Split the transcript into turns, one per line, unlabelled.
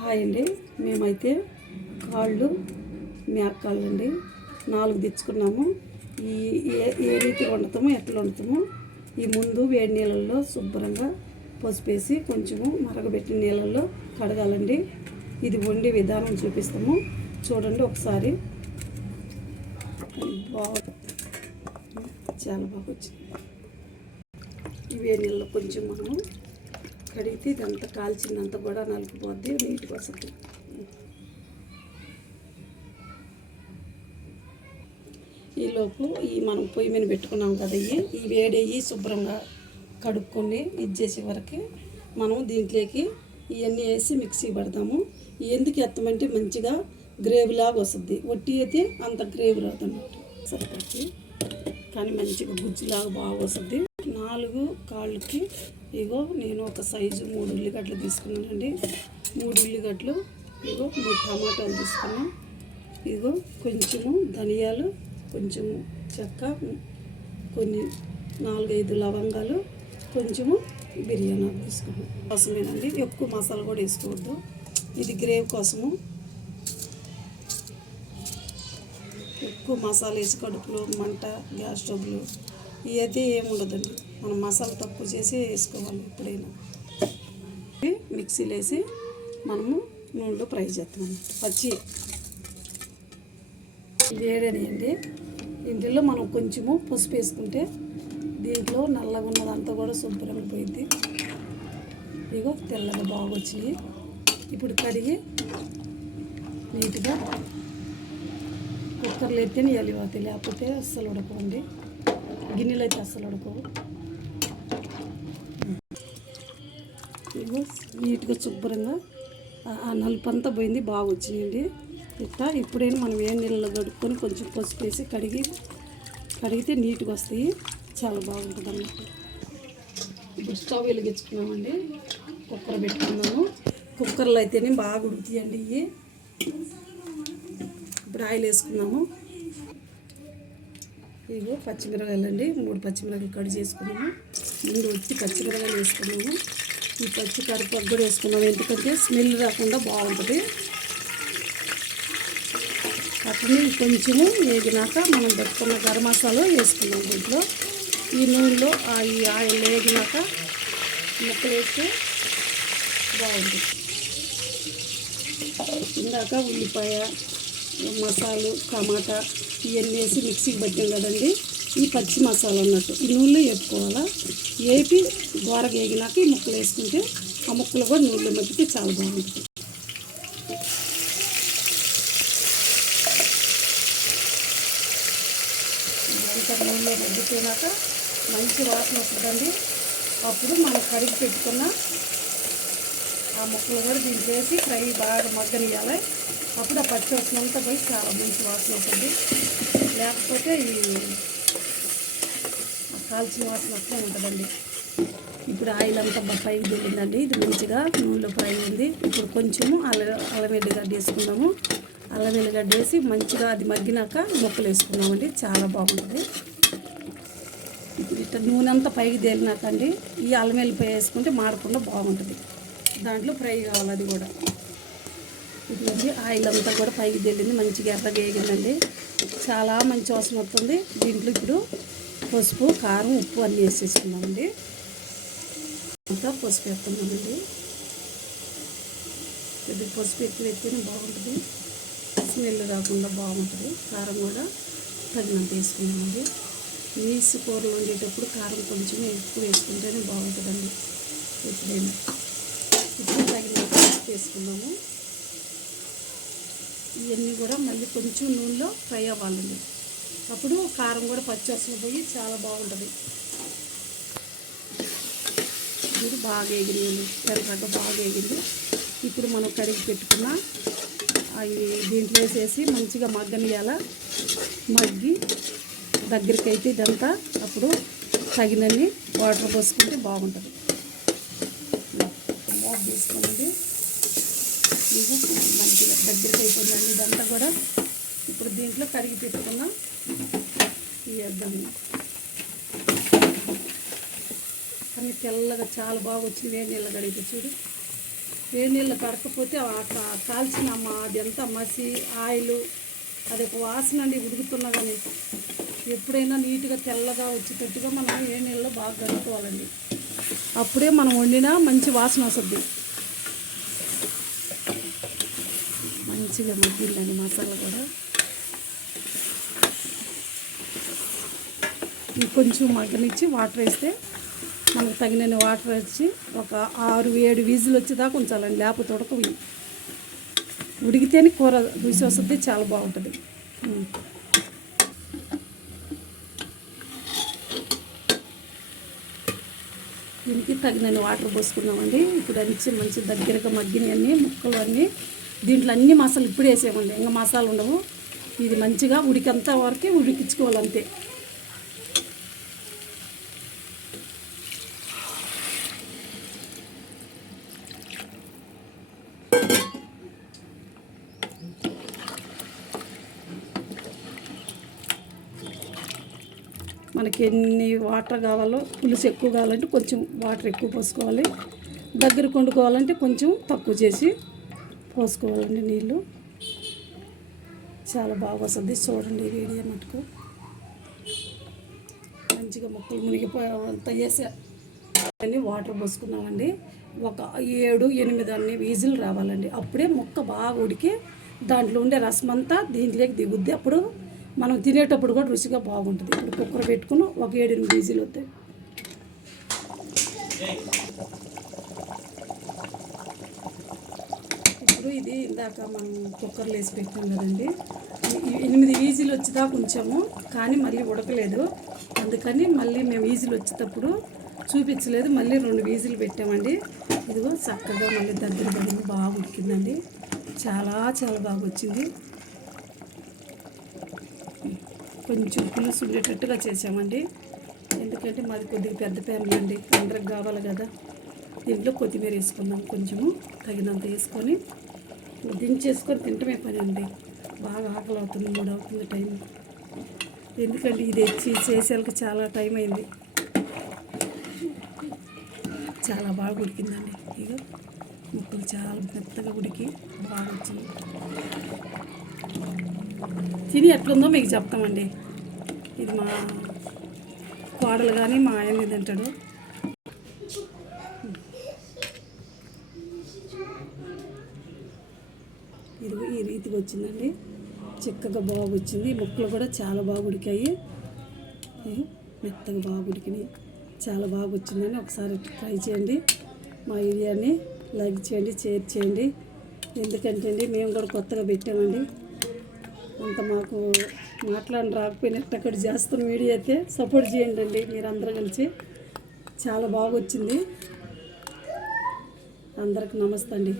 Hi అండి. మేమైతే కాళ్ళు మేకాళ్ళు అండి నాలుగు తెచ్చుకున్నాము. ఈ ఏ ఏ రీతి వండుతామో ఎట్లా వండుతామో ఈ ముందు వేడి నీళ్ళల్లో శుభ్రంగా పసుపేసి కొంచెము మరగబెట్టిన నీళ్ళల్లో కడగాలండి. ఇది వండే విధానం చూపిస్తాము. చూడండి ఒకసారి. బాగా చాలా బాగా వచ్చింది. ఈ వేడి నీళ్ళలో కొంచెం మనము కడిగితే ఇదంతా కాల్చిందంతా కూడా నలిగిపోద్ది నీట్గా వస్తుంది ఈలోపు ఈ మనం పొయ్యి మీద పెట్టుకున్నాం కదా ఈ వేడేయి శుభ్రంగా కడుక్కొని ఇది చేసే వరకు మనం దీంట్లోకి ఇవన్నీ వేసి మిక్సీ పడతాము. ఎందుకు ఎత్తమంటే మంచిగా గ్రేవీ లాగా వస్తుంది. వట్టి అయితే అంత గ్రేవీ రాదు అన్నమాట సరిపట్టి కానీ మంచిగా గుజ్జులాగా బాగా వస్తుంది. నాలుగు కాళ్ళకి ఇగో నేను ఒక సైజు మూడు ఉల్లిగడ్డలు తీసుకున్నానండి. మూడు ఉల్లిగడ్డలు ఇగో మూడు టమాటాలు తీసుకున్నాం. ఇగో కొంచెము ధనియాలు కొంచెము చెక్క కొన్ని నాలుగైదు లవంగాలు కొంచెము బిర్యానీ తీసుకున్నాం. కోసమేనండి ఎక్కువ మసాలా కూడా వేసుకోవద్దు. ఇది గ్రేవ్ కోసము. ఎక్కువ మసాలా వేసి కడుపులో మంట గ్యాస్ స్టవ్లు ఇవైతే ఏమి ఉండదండి. మనం మసాలా తక్కువ చేసి వేసుకోవాలి ఎప్పుడైనా. మిక్సీలో వేసి మనము నూనెలో ఫ్రై చేస్తాం పచ్చి. వేడనియండి ఇంటిలో మనం కొంచెము పసుపు వేసుకుంటే దీంట్లో నల్లగా ఉన్నదంతా కూడా శుభ్రంగా పోయింది ఇగో తెల్లగా బాగా వచ్చినాయి ఇప్పుడు కడిగి నీట్గా కుక్కర్లు ఎత్తే నీళ్ళు లేకపోతే అస్సలు ఉడకండి గిన్నెలు అయితే అస్సలు ఉడకవు. నీట్గా శుభ్రంగా ఆ- ఆ నలుపంతా పోయింది బాగా వచ్చినాయండి. ఇట్లా ఇప్పుడైనా మనం ఏ నీళ్ళలో కడుక్కొని కొంచెం పసుపు వేసి కడిగి కడిగితే నీట్గా వస్తాయి. చాలా బాగుంటుంది అన్నమాట ఇప్పుడు స్టవ్ వెలిగించుకున్నామండి. కుక్కర్ పెట్టుకున్నాము. కుక్కర్లో అయితేనే బాగా ఉడుకుతాయండి ఇవి. ఇప్పుడు ఆయిల్ వేసుకున్నాము. ఇగో పచ్చిమిరకాయలు అండి మూడు పచ్చిమిరకాయలు కట్ చేసుకున్నాము. ముందు వచ్చి పచ్చిమిరకాయలు వేసుకున్నాము. ఈ పచ్చి కరివేపాకు కూడా వేసుకున్నాం ఎందుకంటే స్మెల్ రాకుండా బాగుంటుంది. అట్లనే కొంచెము వేగినాక మనం పెట్టుకున్న గరం మసాలా వేసుకున్నాం దీంట్లో. ఈ నూనెలో ఈ ఆయిల్ వేగినాక ముక్కలు వేస్తే బాగుంటుంది. ఇందాక ఉల్లిపాయ మసాలు టమాటా ఇవన్నీ వేసి మిక్సీకి పెట్టాం కదండి. ఈ పచ్చి మసాలా అన్నట్టు. ఈ నూనెలో వేపుకోవాలా? వేపి గోరగా వేగినాక ఈ ముక్కలు వేసుకుంటే ఆ ముక్కలు కూడా నూనెలో మట్టికి చాలా బాగుంటుంది. ఇదంతా నూనెలో మగ్గిపోయినాక మంచి వాసన వస్తుందండి. అప్పుడు మనం కడిగి పెట్టుకున్న ఆ ముక్కలు కూడా దీంట్లో వేసి ఫ్రై బాగా మగ్గనియాలి అప్పుడు ఆ పచ్చి వాసన పోయి చాలా మంచి వాసన వస్తుంది. లేకపోతే ఈ కాల్చిన వాసన అట్లే ఉంటుందండి. ఇప్పుడు ఆయిల్ అంతా పైకి వెళ్ళిందండి ఇది మంచిగా నూనెలో ఫ్రై అయింది. ఇప్పుడు కొంచెము అల్ల అల్లం వెల్లిగడ్డ వేసుకున్నాము అల్లం వెల్లిగడ్డ వేసి మంచిగా అది మగ్గినాక ముక్కలు వేసుకున్నామండి చాలా బాగుంటుంది. ఇప్పుడు ఇట్లా నూనె అంతా పైకి తేలినాక అండి ఈ అల్లం వెల్లిపాయ వేసుకుంటే మాడకుండా బాగుంటుంది. దాంట్లో ఫ్రై కావాలి అది కూడా. ఇది ఆయిల్ అంతా కూడా పైకి తేలింది. మంచిగా ఎర్రగా వేగిందండి. చాలా మంచి వాసన వస్తుంది. దీంట్లో ఇప్పుడు పసుపు కారం ఉప్పు అన్నీ వేసేసుకున్నామండి అంతా పసుపు వేస్తున్నామండి. పెద్ద పసుపు ఎక్కువ ఎత్తిన బాగుంటుంది. స్మెల్ రాకుండా బాగుంటుంది. కారం కూడా తగినంత వేసుకున్నామండి నీసు కూరలు వండేటప్పుడు కారం కొంచెం ఎక్కువ వేసుకుంటేనే బాగుంటుందండి. ఎప్పుడైనా ఇప్పుడు తగినంత వేసుకున్నాము ఇవన్నీ కూడా మళ్ళీ కొంచెం నూనెలో ఫ్రై అవ్వాలండి. అప్పుడు కారం కూడా పచ్చి పోయి చాలా బాగుంటుంది. ఇది బాగా ఎగిరింది. కరిపాక బాగా ఎగింది ఇప్పుడు మనం కడిగి పెట్టుకున్న అవి దీంట్లో వేసేసి మంచిగా మగ్గనియాల మగ్గి దగ్గరికి అయితే ఇదంతా అప్పుడు తగినన్ని వాటర్ పోసుకుంటే బాగుంటుంది. మూత తీసుకోండి. ఇది మంచిగా దగ్గరికి అయిపోయిందండి ఇదంతా కూడా. ఇప్పుడు దీంట్లో కడిగి పెట్టుకున్న. వేద్దాము కానీ తెల్లగా చాలా బాగా వచ్చింది. ఏ నీళ్ళు కడిగితే చూడు. వేడి నీళ్ళు కడకపోతే ఆ కాల్చిన అమ్మ అది ఎంత మసి ఆయిల్ అది ఒక వాసన అండి ఉడుకుతున్నా కానీ ఎప్పుడైనా నీట్గా తెల్లగా వచ్చేటట్టుగా మనం ఏ నీళ్ళలో బాగా కలుపుకోవాలండి అప్పుడే మనం వండినా మంచి వాసన వస్తుంది. మంచిగా మగ్గిందండి మసాలా కూడా. కొంచెం మగ్గనిచ్చి వాటర్ వేస్తే మనకు తగినన్ని వాటర్ వచ్చి ఒక ఆరు ఏడు వీజులు వచ్చేదాకా ఉంచాలండి లేకపోతే ఉడకవు. ఉడికితేనే కూర రుచి వస్తుంది చాలా బాగుంటుంది. దీనికి తగినన్ని వాటర్ పోసుకున్నామండి. ఇప్పుడు అన్ని మంచి దగ్గరగా మగ్గినవన్నీ ముక్కలు అన్నీ దీంట్లో అన్ని మసాలు ఇప్పుడు వేసేయమండి. ఇంకా మసాలా ఉండవు. ఇది మంచిగా ఉడికంత వరకే ఉడికించుకోవాలి మనకి ఎన్ని వాటర్ కావాలో పులుసు ఎక్కువ కావాలంటే కొంచెం వాటర్ ఎక్కువ పోసుకోవాలి. దగ్గర వండుకోవాలంటే కొంచెం తక్కువ చేసి పోసుకోవాలండి నీళ్ళు. చాలా బాగా వస్తుంది. చూడండి ఈ వీడియో మటుకు. మంచిగా మొక్కలు మునిగిపోయేంత వేసే వాటర్ పోసుకున్నామండి. ఒక ఏడు ఎనిమిది అన్ని వీజులు రావాలండి. అప్పుడే మొక్క బాగా ఉడికి దాంట్లో ఉండే రసం అంతా దీంట్లోకి దిగుద్ది. అప్పుడు మనం తినేటప్పుడు కూడా రుచిగా బాగుంటుంది. ఇప్పుడు కుక్కర్ పెట్టుకుని ఒక ఏడు ఎనిమిది వీజులు వస్తాయి. ఇప్పుడు ఇది ఇందాక మనం కుక్కర్లో వేసి పెట్టాం కదండి. ఎనిమిది వీజీలు వచ్చేదాకా ఉంచాము కానీ మళ్ళీ ఉడకలేదు. అందుకని మళ్ళీ మేము ఈజీలు వచ్చేటప్పుడు చూపించలేదు. మళ్ళీ రెండు వీజీలు పెట్టామండి. ఇదిగో చక్కగా మళ్ళీ దగ్గర పడింది బాగా ఉడికిందండి. చాలా చాలా బాగా వచ్చింది. కొంచెం పులుసు ఉండేటట్టుగా చేసామండి ఎందుకంటే మాది కొద్దిగా పెద్ద ఫ్యామిలీ అండి. అందరికి కావాలి కదా. దీంట్లో కొత్తిమీర వేసుకుందాం కొంచెము. తగినంత వేసుకొని దించేసుకొని తింటమే పని అండి. బాగా ఆకలి అవుతుంది మూడు అవుతుంది టైం ఎందుకంటే ఇది తెచ్చి చేసేళ్ళకి చాలా టైం అయింది. చాలా బాగా ఉడికిందండి. ఇక ముక్కలు చాలా మెత్తగా ఉడికి బాగా వచ్చింది. తిని ఎట్లుందో మీకు చెప్తామండి. ఇది మా కోడలు కానీ మా ఆయన తింటాడు. ఇది ఈ రీతిగా వచ్చిందండి. చిక్కగా బాగా వచ్చింది. ముక్కలు కూడా చాలా బాగా ఉడికాయి. మెత్తగా బాగా ఉడికినాయి. చాలా బాగా వచ్చిందని ఒకసారి ట్రై చేయండి. మా ఏరియాని లైక్ చేయండి షేర్ చేయండి. ఎందుకంటే అండి మేము కూడా కొత్తగా పెట్టామండి. అంత మాకు మాట్లాడి రాకపోయినట్టు అక్కడ చేస్తున్న వీడియో అయితే సపోర్ట్ చేయండి అండి మీరందరూ కలిసి. చాలా బాగా వచ్చింది అందరికి నమస్తే అండి.